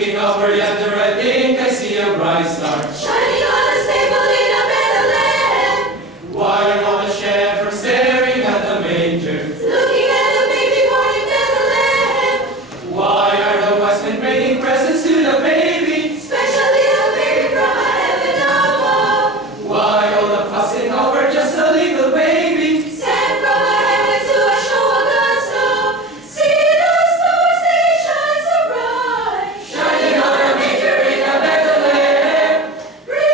Looking over yonder, I think I see a bright star shining on a stable in a Bethlehem. Why are all the shepherds staring at the manger, Looking at the baby born in Bethlehem. Why are the wise men bringing presents to the baby, Special little baby from a heaven above. Why all the fussing over just a little baby, Sent from a heaven to a show of God's love. See the stars, they shine so bright, shining on a manger in a Bethlehem. bring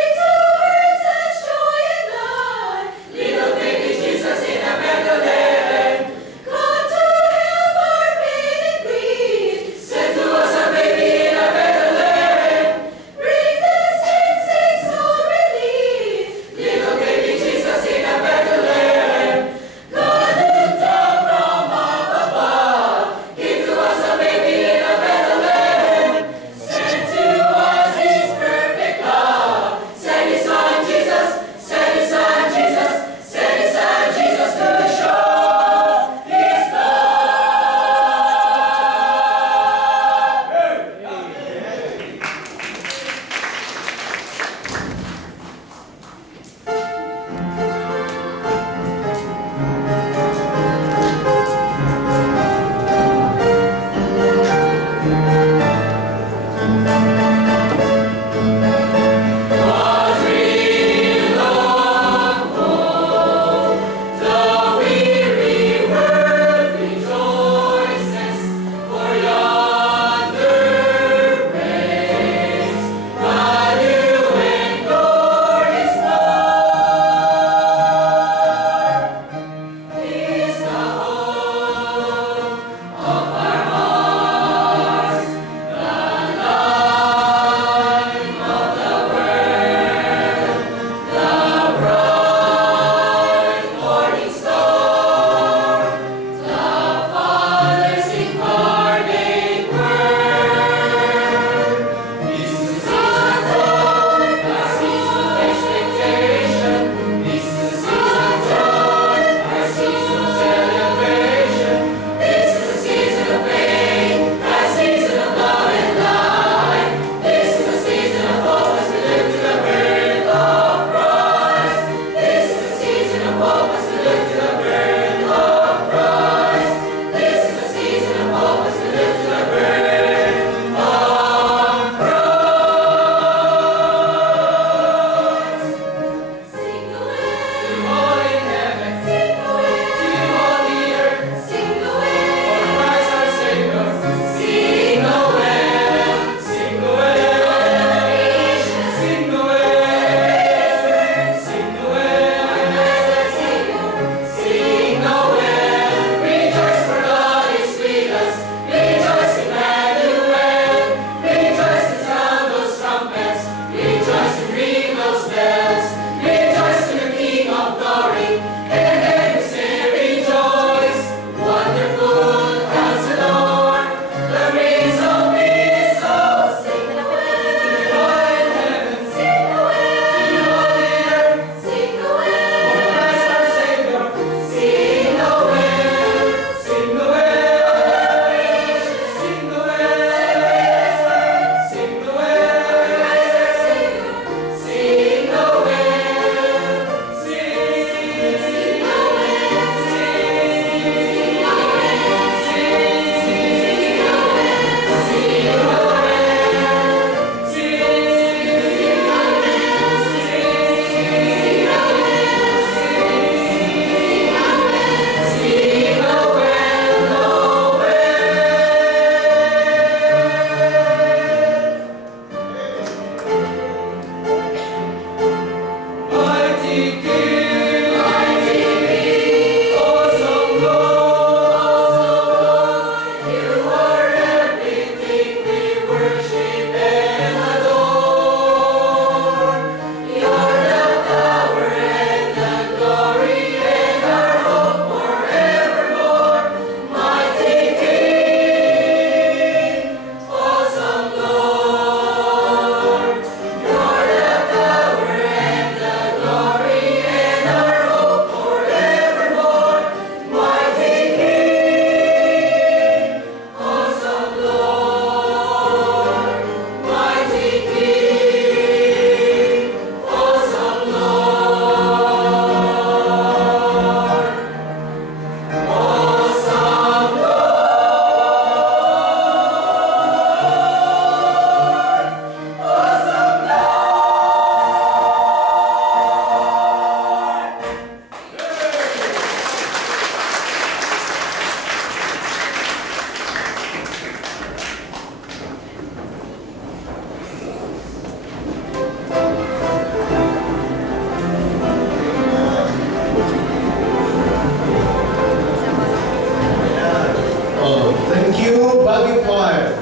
maging choir.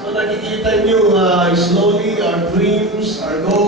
So nakikita nyo slowly our dreams, our goals,